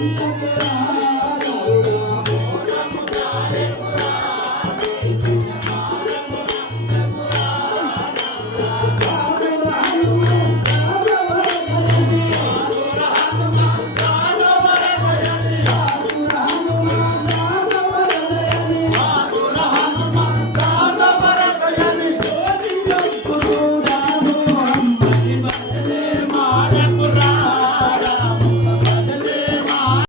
Thank you.